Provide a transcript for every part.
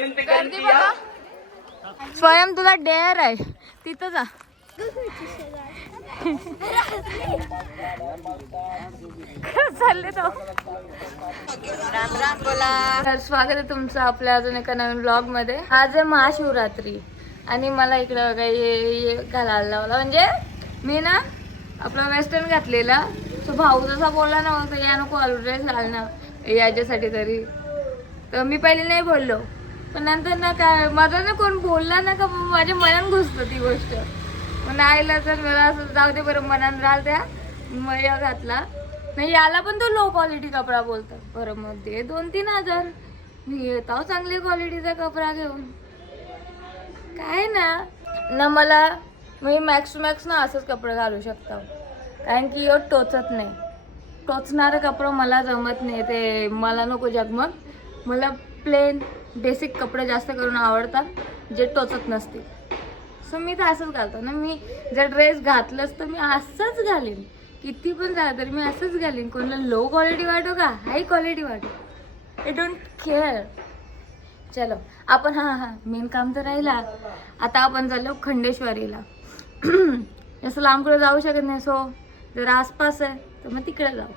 गर्दी बघा. स्वयं तुला डेअर आहे तिथं जा. चालले तो. राम राम बोला. तर स्वागत आहे तुमचं आपल्या अजून एका नवीन ब्लॉग मध्ये. आज आहे महाशिवरात्री आणि मला इकडं काही घालायला लावला. म्हणजे मी ना आपला वेस्टर्न घातलेला. तो भाऊ जसा बोलला ना मग या नको ड्रेस घाल ना याच्यासाठी तरी. तर मी पहिले नाही बोललो पण नंतर ना काय माझं ना कोण बोलला ना का माझ्या मनात घुसतं ती गोष्ट. मग नाहीला तर मला असं जाऊ दे बरं मनात राहिल त्या मग घातला. नाही याला पण तो लो क्वालिटी कपडा बोलतो. बरं मग ते 2-3 हजार मी येतो चांगली क्वालिटीचा कपडा घेऊन. काय ना मला मी मॅक्स टू मॅक्स ना असंच कपडे घालू शकतो कारण की यो टोचत नाही. टोचणारा कपडा मला जमत नाही. ते मला नको जगमग. मला प्लेन बेसिक कपडे जास्त करून आवडतात जे टोचत नसतील. सो मी तर असंच घालतो ना. मी जर ड्रेस घातलंच तर मी असंच घालीन. किती पण झालं तरी मी असंच घालीन. कोणाला लो क्वालिटी वाटो का हाय क्वालिटी वाटो आय डोंट केअर. चलो आपण हां मेन काम तर राहिला. आता आपण चाललो खंडेश्वरीला. असं लांबकडे जाऊ शकत नाही. सो जर आसपास आहे तर मग तिकडे जाऊ.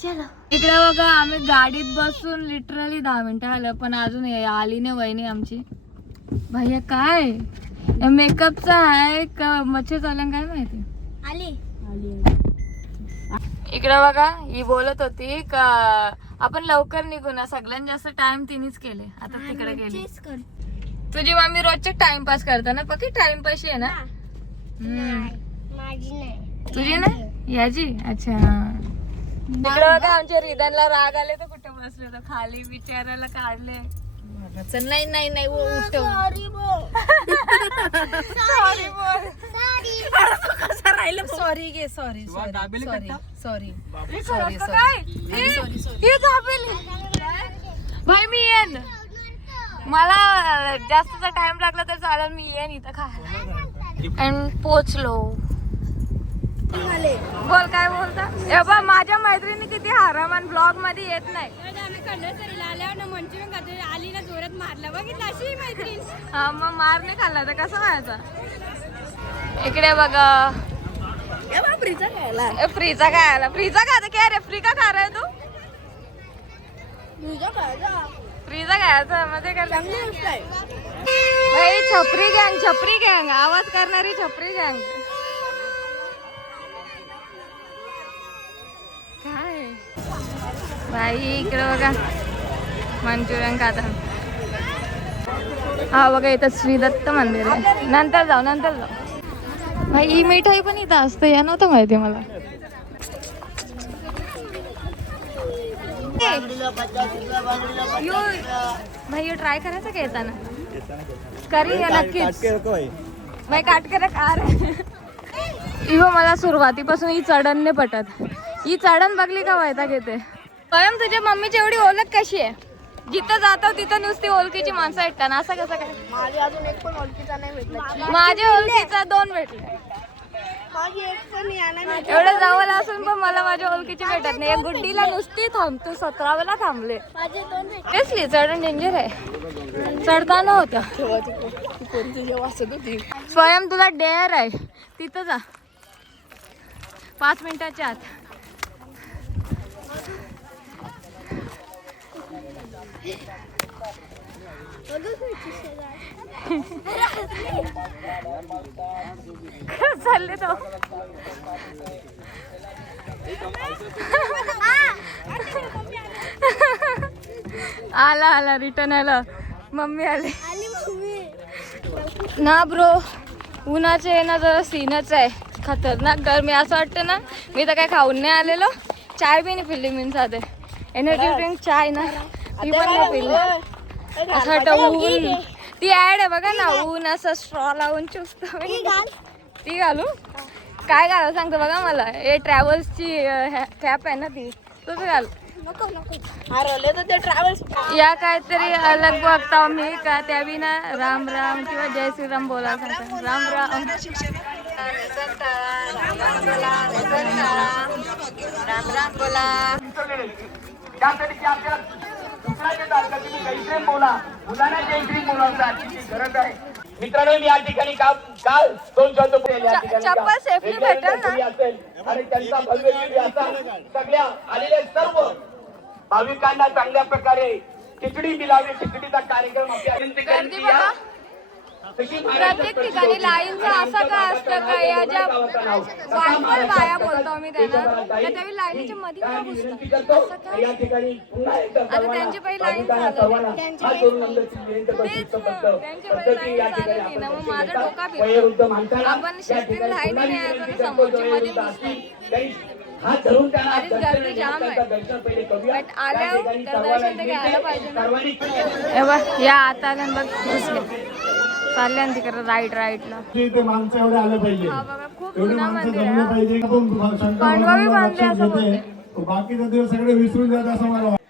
चलो इकडे बघा आम्ही गाडीत बसून लिटरली 10 मिनिटं आलं पण अजून आली नाही वहिनी आमची. भैया काय मेकअपचा आहे का मच्छर चालन काय माहिती. आली इकडे बघा ही बोलत होती का आपण लवकर निघू ना. सगळ्यात जास्त टाइम तिनेच केले. आता तिकडे गेली. तुझी मम्मी रोजचे टाइमपास करता ना पक्की टाइमपाशी आहे ना. तुझी नाही याची. अच्छा तिकडे बघा आमच्या रिदानला राग आले तर कुठे बसले तर खाली विचारायला काढले. नाही उठव. सॉरी घे सॉरी भाई मी येईन. मला जास्तचा टाइम लागला तर चालेल. मी येईन इथं खायला. आणि पोचलो. बोल काय बोलता. ए बा माझ्या मैत्रिणी किती हरामान ब्लॉग मध्ये येत नाही. आली ना जोरात मारला बघितलं अशी मैत्रीण. हा मग मार नाही खाल्ला तर कसं व्हायचा. इकडे बघा फ्रीचा खायला. फ्रीचा खायचा काय रे. फ्री का खा रहा है तू. फ्रीचा खायचा मजे कर. भाई छपरी गँग आवाज करणारी छपरी गँग. काय बाई इकडे बघा मंचुरियन खाता. हा बघा इथं श्री दत्त मंदिर आहे. नंतर जाऊ. भाई ही मिठाई पण इथं असते या नव्हतं माहिती मला. भाई ट्राय करायचं का येताना. करी नक्कीच भाई काटकरे कार. इहो मला सुरुवातीपासून ही चढण नाही पटत. ही चढण बघली का वैताग येते. स्वयं तुझ्या मम्मीची एवढी ओळख कशी आहे. जिथं जातो तिथं नुसती ओळखीची माणसं भेटतात. असं कसं काय. माझ्या अजून एक पण ओळखीचा नाही भेटला. माझ्या ओळखीचा 2 भेटले. एवढं जवळ असून पण मला माझ्या ओळखीची भेटत नाही. गुड्डीला नुसती थांबतो 17 थांबले. कसली चढण डेंजर आहे. चढताना होतं. स्वयं तुला डेअर आहे तिथं जा 5 मिनिटाच्या आत. चालले तो. आला रिटर्न आला. मम्मी आले ना. ब्रो उन्हाचे ना जरा सीनच आहे खतरनाक गरमी. असं वाटतं ना मी तर काय खाऊन नाही आलेलो. चाय बी नाही पिली मी. साधे एनर्जी ड्रिंक चाय ना ती पण नाही पिली. असं वाटतं ऊन. ती ऍड आहे बघा ना ऊन असं स्ट्रॉ लावून चुसतं. ती घालू काय घालू सांगतो बघा मला. हे ट्रॅव्हल्सची कॅप आहे ना ती तुझं घाल. या काहीतरी अलग बघता मी का त्या बी ना राम राम किंवा जय श्रीराम बोला सांगता. राम राम राम राम बोला. दुसऱ्याचे सारखं तुम्ही जयश्रीम बोला, मुलांना जयश्रीम बोलायची गरज आहे. मित्रांनो, मी या ठिकाणी का दोन शब्द बोलेल या ठिकाणी चप्पल सेफली भेटेल ना? असेल आणि त्यांचा भव्य दिव्य असा सगळ्या आलेल्या सर्व भाविकांना चांगल्या प्रकारे खिचडी मिळावी, खिचडीचा कार्यक्रम आपल्या गर्दी बघा. प्रत्येक ठिकाणी लाईनचं असं का असतं का या ज्या वायफळ बाया बोलतो आम्ही त्यांना, तर त्यावेळी लाईनीच्या मध्ये का घुसतात असं का? या ठिकाणी पुन्हा एकदा आता त्यांची पहिली लाईन चालू आहे. त्यांची पहिली लाईन चालू आहे ना, मग माझा डोका फिरतो. आपण शिस्तीने लाईनीने यायचं आणि समोरची मध्ये घुसतात. हात धरून त्यांना आधीच गर्दी जाम आहे. बट आल्यावर तर दर्शन तर घ्यायला पाहिजे ना. हे बघ, या आता आल्या बघ घुसले, चालल्या तिकडे राईटला. इथे माणसं एवढे आले पाहिजे, हा बघा, खूप एवढे जुना माणसं मंदिर जमले आहे. पाहिजे. आपण शंकर पांडवाबी बांधले लक्षात असं घेते, बोलते. बाकीचे दिवस सगळे विसरून जात असं मला वाटतं.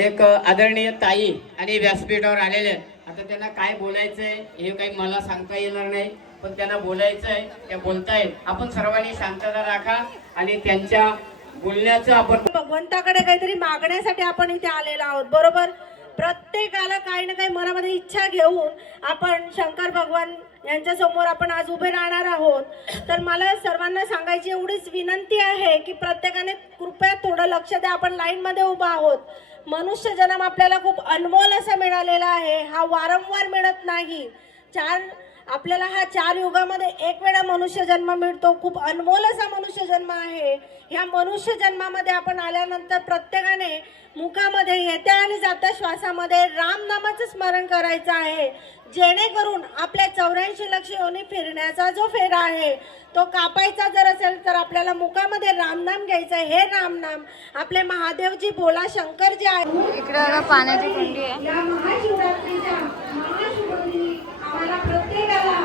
एक आदरणीय ताई आणि व्यासपीठावर आलेले आहेत. आता त्यांना काय बोलायचंय हे काही मला सांगता येणार नाही, पण त्यांना बोलायचंय, त्या बोलतायत. आपण सर्वांनी शांतता राखा आणि त्यांच्या बोलण्याचं आपण भगवंताकडे काहीतरी मागण्यासाठी आपण इथे आलेलो आहोत, बरोबर. प्रत्येकाला काही ना काही मनामध्ये इच्छा घेऊन आपण शंकर भगवान यांच्या समोर आपण आज उभे राहणार आहोत. तर मला सर्वांना सांगायची एवढीच विनंती आहे की प्रत्येकाने कृपया थोडं लक्ष द्या. आपण लाईन मध्ये उभा आहोत. मनुष्य जन्म आपल्याला खूप अनमोल असा मिळालेला आहे, हा वारंवार मिळत नाही. आपल्याला हा 4 युगामध्ये एक वेळा मनुष्य जन्म मिळतो. खूप अनमोल असा मनुष्य जन्म आहे. ह्या मनुष्य जन्मामध्ये आपण आल्यानंतर प्रत्येकाने मुखामध्ये येत्या आणि जात्या श्वासामध्ये राम नामाचं स्मरण करायचं आहे, जेणेकरून आपल्या 84 लक्ष योनी फिरण्याचा जो फेरा आहे तो कापायचा जर असेल तर आपल्याला मुखामध्ये रामनाम घ्यायचं आहे. हे रामनाम आपले महादेवजी भोला शंकर जे आहे. इकडे पाण्याची कुंडी आहे. या महाशिवरात्रीच्या महाशुभदिनी आम्हाला प्रत्येकाला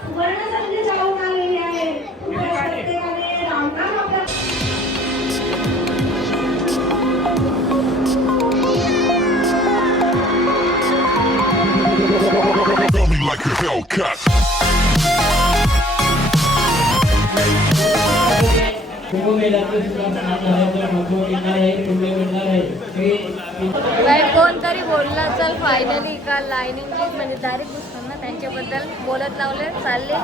सुवर्ण संधी जाऊन आलेली आहे. प्रत्येकाने रामनाम आपल्या Coming like a Hellcat. बाई कोणतरी बोलला, चल फायनली का लाईनिंगची म्हणजे डायरेक्ट घुसतात ना, त्यांच्याबद्दल बोलत लावले, चालले.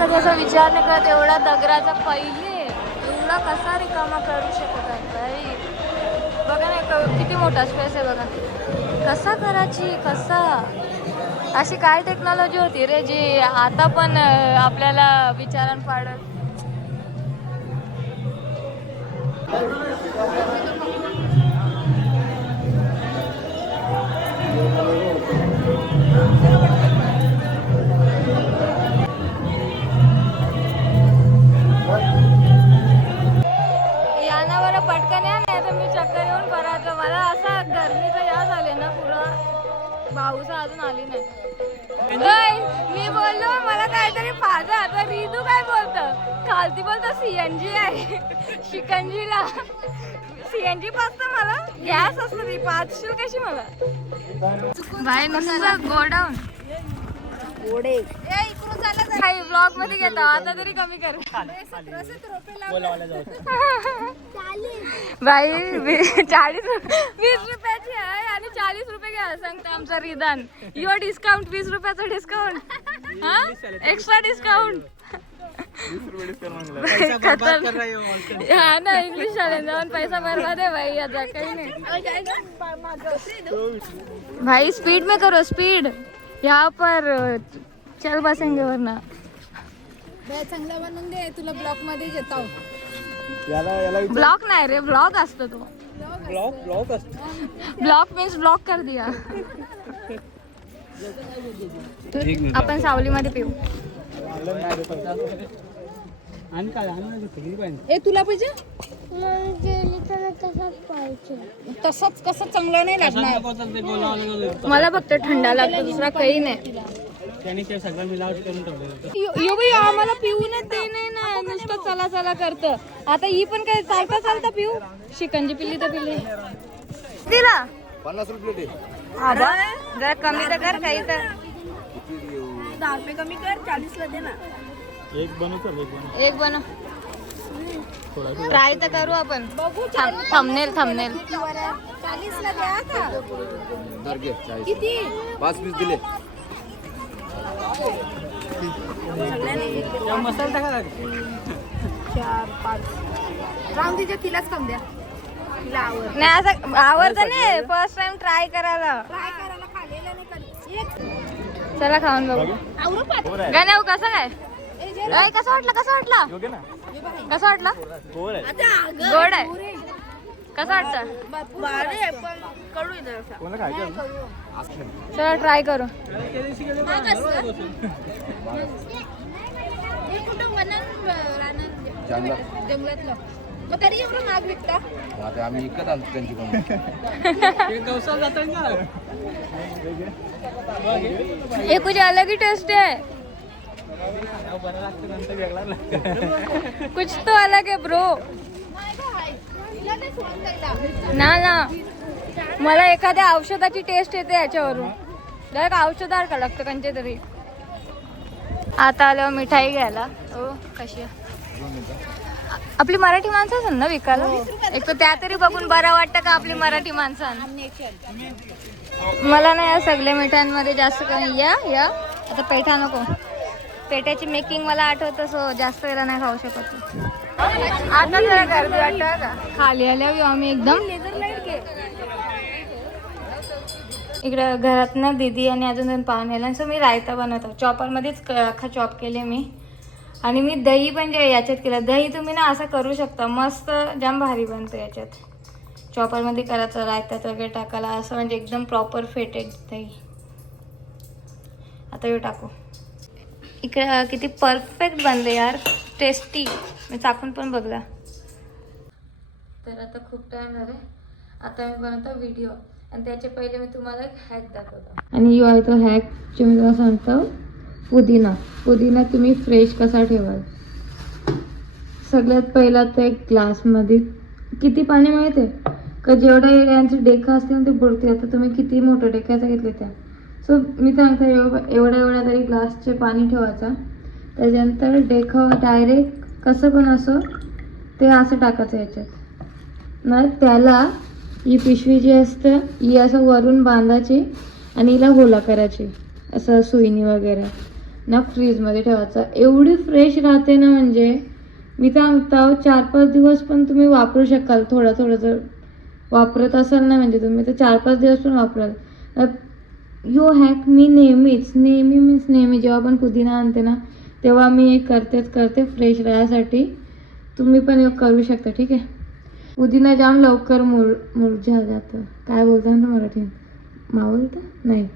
कधी असा विचार नाही करत, एवढा दगडाचा पहिले एवढा कसा रिकामा करू शकत आहे बाई. बघा ना किती मोठा स्पेस आहे बघा. कसा करायची, कसा अशी काय टेक्नॉलॉजी होती रे जी आता पण आपल्याला विचारान पाडत. याना बरं पटकन या, नाही तर मी चक्कर येऊन परत. मला असा गरमीचं या झाले ना पुरा, भाऊसा अजून आली नाही. मी बोललो मला काहीतरी फाजा, आता रिदू काय बोलतं, खालती बोलतो CNG आहे. शिकंजीला CNG पाचतं, मला गॅस असतं ती पाचशील कशी मला. बाय नुसतं गोडाऊन काही ब्लॉग मध्ये घेता, आता तरी कमी कर बाई. 40 20 रुपयाची आहे आणि 40 रुपये घ्या सांगता आमचा रिदान. यो डिस्काउंट 20 रुपयाचं डिस्काउंट, हा एक्स्ट्रा डिस्काउंट. हा ना, इंग्लिश शाळेत जाऊन पैसा बर्बाद आहे भाई, याचा काही नाही भाई. स्पीड में करो, स्पीड. यहाँ पर चल बसेंगे वरना. चांगला बनवून दे, तुला ब्लॉक मध्ये येतो. ब्लॉक नाही रे, ब्लॉक असतो तो. ब्लॉक मीन्स ब्लॉक कर दिया. आपण सावलीमध्ये पिऊ. ए तुला पाहिजे तसंच कसं चांगलं नाही लागणार. मला फक्त थंडा लागतो, दुसरा काही नाही. यो बाई आम्हाला पिऊनच दे नाही ना, नुसतं चला चला करतं. आता ही पण काय चालता चालता पिऊ, शिकंजी पिल्ली तर पिल्ली दिला 50 रुपये. जरा कमी तर कर काही तर. 10 रुपये कमी कर, 40 ला दे ना. एक बनव ट्राय तर करू आपण. थंबनेल 40 ला द्या का? दर घे 40. किती? 5 पीस दिले. राहून तिच्या तिलाच कम द्या, तिला आवड. नाही असं आवडतं नाही, फर्स्ट टाइम ट्राय करायला. काय करायला खाल्लेलं नाही कधी. एक चला खाऊन बघू. आवरू पाठ. गाण्याव कसं काय? कसं वाटलं कसं वाटलं कसं वाटलं? गोड आहे. कसं वाटतं? चला ट्राय करू. हे कुठं वनात राहणार जंगलातलं, मग तरी एवढं महाग विकता. आता आम्ही विकत आणतो त्यांच्याकडून. ये कुछ अलग ही टेस्ट है, कुछ तो अलग है ब्रो. ना ना मला एखाद्या औषधाची टेस्ट येते याच्यावरून. डायरेक्ट औषधार का लागतं कंचे तरी. आता आल्यावर मिठाई घ्यायला. ओ कशी आहे? आपली मराठी माणसं असेल ना विकायला. एक तर त्या तरी बघून बरं वाटतं का आपली मराठी माणसं. मला ना या सगळ्या मिठांमध्ये जास्त काही या आता पेठा नको. पेट्याची मेकिंग मला आठवतं, सो जास्त वेळा नाही खाऊ शकत. आता जरा गर्दी वाटतं का खाली आल्यावर आम्ही एकदम. इकडे घरात ना दीदी आणि अजून 2 पाहुणे आले, सो मी रायता बनवतो. चॉपरमध्येच अख्खा चॉप केले मी. आणि मी दही पण याच्यात केलं. दही तुम्ही ना असं करू शकता, मस्त जाम भारी बनतं याच्यात. चॉपरमध्ये करायचं, रायत्यात वगैरे टाकायला असं, म्हणजे एकदम प्रॉपर फेटेड दही. आता हे टाकू. इकडे किती परफेक्ट बनले यार, टेस्टी. मी चाकून पण बघला. तर आता खूप टाइम झाले. आता मी बनवतो व्हिडिओ, आणि त्याच्या पहिले मी तुम्हाला एक हॅक दाखवतो. आणि यो आहे तो हॅक जे मी तुम्हाला सांगतो. पुदिना तुम्ही फ्रेश कसा ठेवाल. सगळ्यात पहिला तर एक ग्लासमध्ये किती पाणी माहिती आहे का, जेवढे यांचे डेखा असतील ते बुडते. आता तुम्ही किती मोठं डेक्याचं घेतले त्या. सो मी सांगते एवढा तरी ग्लासचे पाणी ठेवायचा. त्याच्यानंतर डेखा डायरेक्ट कसं पण असं ते असं टाकायचं याच्यात. मग त्याला ही पिशवी जी असतं ही असं वरून बांधायची आणि हिला गोला करायची असं सुईनी वगैरे ना. फ्रीजमध्ये ठेवायचं. एवढी फ्रेश राहते ना, म्हणजे मी सांगतो 4-5 दिवस पण तुम्ही वापरू शकाल. थोडं जर वापरत असाल ना, म्हणजे तुम्ही तर 4-5 दिवस पण वापराल. यो हॅक मी नेहमी जेव्हा पण पुदिना आणते ना, तेव्हा मी एक करते फ्रेश राहण्यासाठी. तुम्ही पण एक करू शकता, ठीक आहे. पुदिना जाम लवकर मुरझा जातं. काय बोलता ना मराठी, मावळतं नाही,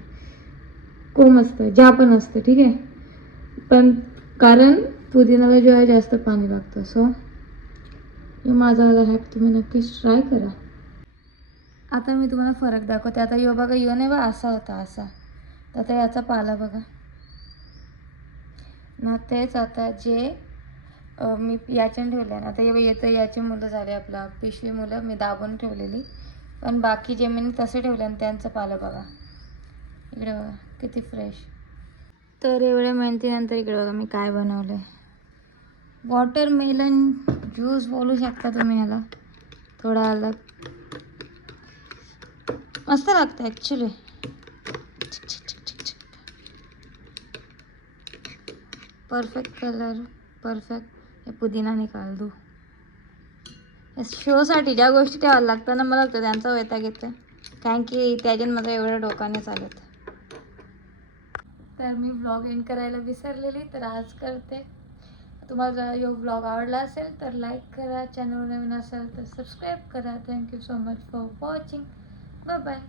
कोम असतं, ज्या पण असतं, ठीक आहे. पण कारण पुदिनाला जो आहे जास्त पाणी लागतं. सो माझा वाला हॅक तुम्ही नक्कीच ट्राय करा. आता मी तुम्हाला फरक दाखवते. आता यो बघा, यो नाही बा असा होता असा, तर आता याचा पाला बघा ना. तेच आता जे मी याच्याने ठेवले ना, आता येतं याची मुलं झाली आपला पिशवी मुलं मी दाबून ठेवलेली. पण बाकी जे मी तसे ठेवले आणि त्यांचं पालं बघा इकडे बघा किती फ्रेश. तर एवढ्या मेहनतीनंतर इकडे बघा मी काय बनवलं आहे. वॉटरमेलन ज्यूस बोलू शकता तुम्ही याला. थोडा अलग मस्त लागतं ॲक्च्युली. Perfect colour, perfect. हे पुदिना निकाल दू. शोसाठी ज्या गोष्टी ठेवायला लागतात ना, मला वाटतं त्यांचा वैताग येतं, कारण की त्याच्यामध्ये एवढं डोकाने चालत. तर मी व्लॉग एंड करायला विसरलेली, तर आज करते. तुम्हाला जर यो व्लॉग आवडला असेल तर लाईक करा, चॅनल नवीन असेल तर सबस्क्राईब करा. Thank you so much for watching. Bye bye.